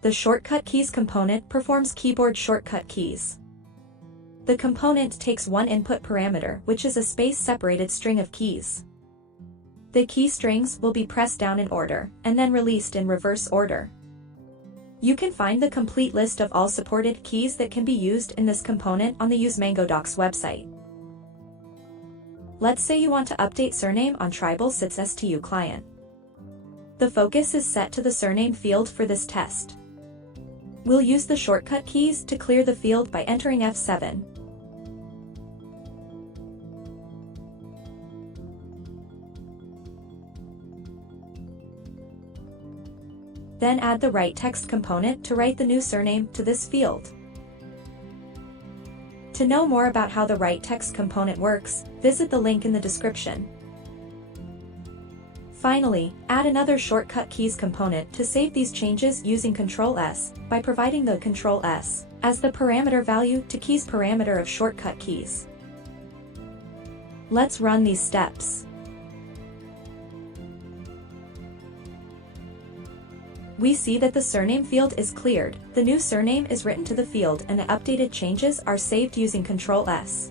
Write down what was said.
The Shortcut Keys component performs keyboard shortcut keys. The component takes one input parameter, which is a space-separated string of keys. The key strings will be pressed down in order, and then released in reverse order. You can find the complete list of all supported keys that can be used in this component on the Use Mango Docs website. Let's say you want to update surname on Tribal-WriteText client. The focus is set to the surname field for this test. We'll use the shortcut keys to clear the field by entering F7. Then add the WriteText component to write the new surname to this field. To know more about how the WriteText component works, visit the link in the description. Finally, add another shortcut keys component to save these changes using Ctrl+S by providing the Ctrl+S as the parameter value to keys parameter of shortcut keys. Let's run these steps. We see that the surname field is cleared, the new surname is written to the field, and the updated changes are saved using Ctrl+S.